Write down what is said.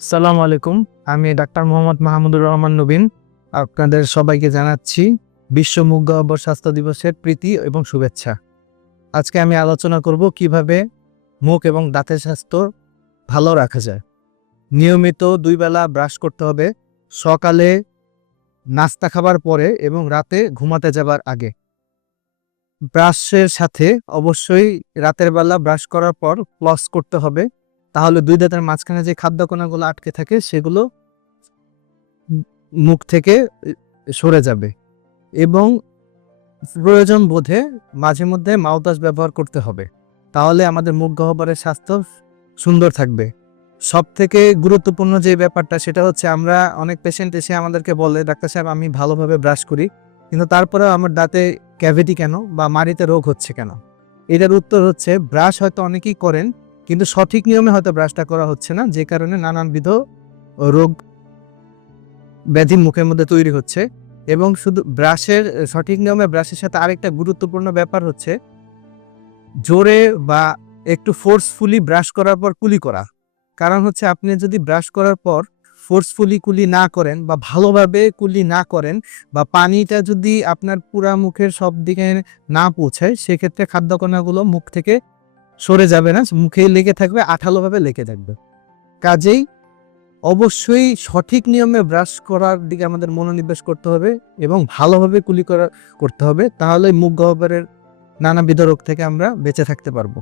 সালাম আলাইকুম। আমি ডাক্তার মোহাম্মদ মাহমুদুর রহমান নবীন। আপনাদের সবাইকে জানাচ্ছি বিশ্ব মুখ গহ্বর স্বাস্থ্য দিবসের প্রীতি এবং শুভেচ্ছা। আজকে আমি আলোচনা করব কীভাবে মুখ এবং দাঁতের স্বাস্থ্য ভালো রাখা যায়। নিয়মিত দুই বেলা ব্রাশ করতে হবে সকালে নাস্তা খাবার পরে এবং রাতে ঘুমাতে যাবার আগে। ব্রাশের সাথে অবশ্যই রাতের বেলা ব্রাশ করার পর ফ্লস করতে হবে। তাহলে দুই দাঁতের মাঝখানে যে খাদ্য কণাগুলো আটকে থাকে, সেগুলো মুখ থেকে সরে যাবে এবং প্রয়োজন বোধে মাঝে মধ্যে মাউথওয়াশ ব্যবহার করতে হবে। তাহলে আমাদের মুখ গহ্বরের স্বাস্থ্য সুন্দর থাকবে। সব থেকে গুরুত্বপূর্ণ যে ব্যাপারটা, সেটা হচ্ছে আমরা অনেক পেশেন্ট এসে আমাদেরকে বলে, ডাক্তার সাহেব, আমি ভালোভাবে ব্রাশ করি, কিন্তু তারপরেও আমার দাঁতে ক্যাভিটি কেন বা মাড়িতে রোগ হচ্ছে কেন? এটার উত্তর হচ্ছে ব্রাশ হয়তো অনেকেই করেন কিন্তু সঠিক নিয়মে হয়তো ব্রাশটা করা হচ্ছে না, যে কারণে নানানবিধ রোগ ব্যাধি মুখের মধ্যে তৈরি হচ্ছে। এবং শুধু ব্রাশের সঠিক নিয়মে ব্রাশের সাথে আরেকটা গুরুত্বপূর্ণ ব্যাপার হচ্ছে, জোরে বা একটু ফোর্সফুলি ব্রাশ করার পর কুলি করা। কারণ হচ্ছে আপনি যদি ব্রাশ করার পর ফোর্সফুলি কুলি না করেন বা ভালোভাবে কুলি না করেন বা পানিটা যদি আপনার পুরা মুখের সব দিকে না পৌঁছায়, সেক্ষেত্রে খাদ্যকণাগুলো মুখ থেকে সরে যাবে না, মুখে লেগে থাকবে, আঠালোভাবে লেগে থাকবে। কাজেই অবশ্যই সঠিক নিয়মে ব্রাশ করার দিকে আমাদের মনোনিবেশ করতে হবে এবং ভালোভাবে কুলি করা, করতে হবে তাহলে মুখ গহ্বরের নানাবিধ রোগ থেকে আমরা বেঁচে থাকতে পারব।